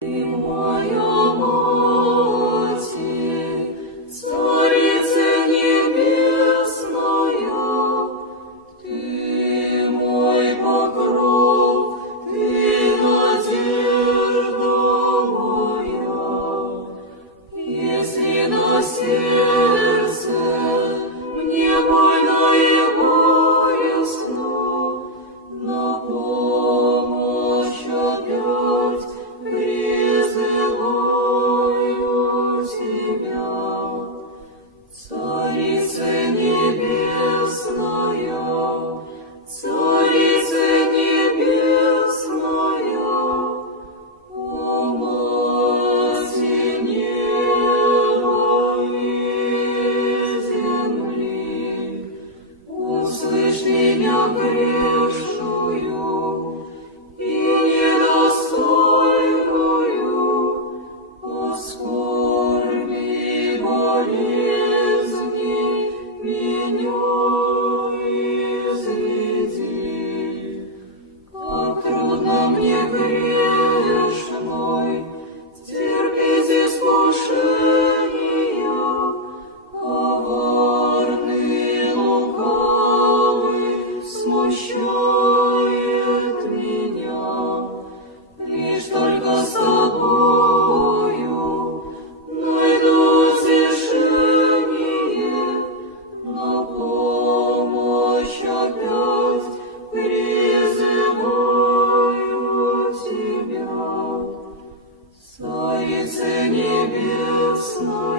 Ты моя Матерь, Царица Небесная, Ты мой покров, Ты надежда моя. Если на сердце мне больно и горестно, на помощь опять призываю Тебя. Царица Небесная, Царица Небесная, о Мати неба и земли, услышь меня грешную и недостойную, о скорби болезни меня изведи. Как трудно мне грешной терпеть искушения, коварный, лукавый смущает меня. Лишь только с Тобою найду утешение, на помощь опять призываю Тебя. Царица Небесная,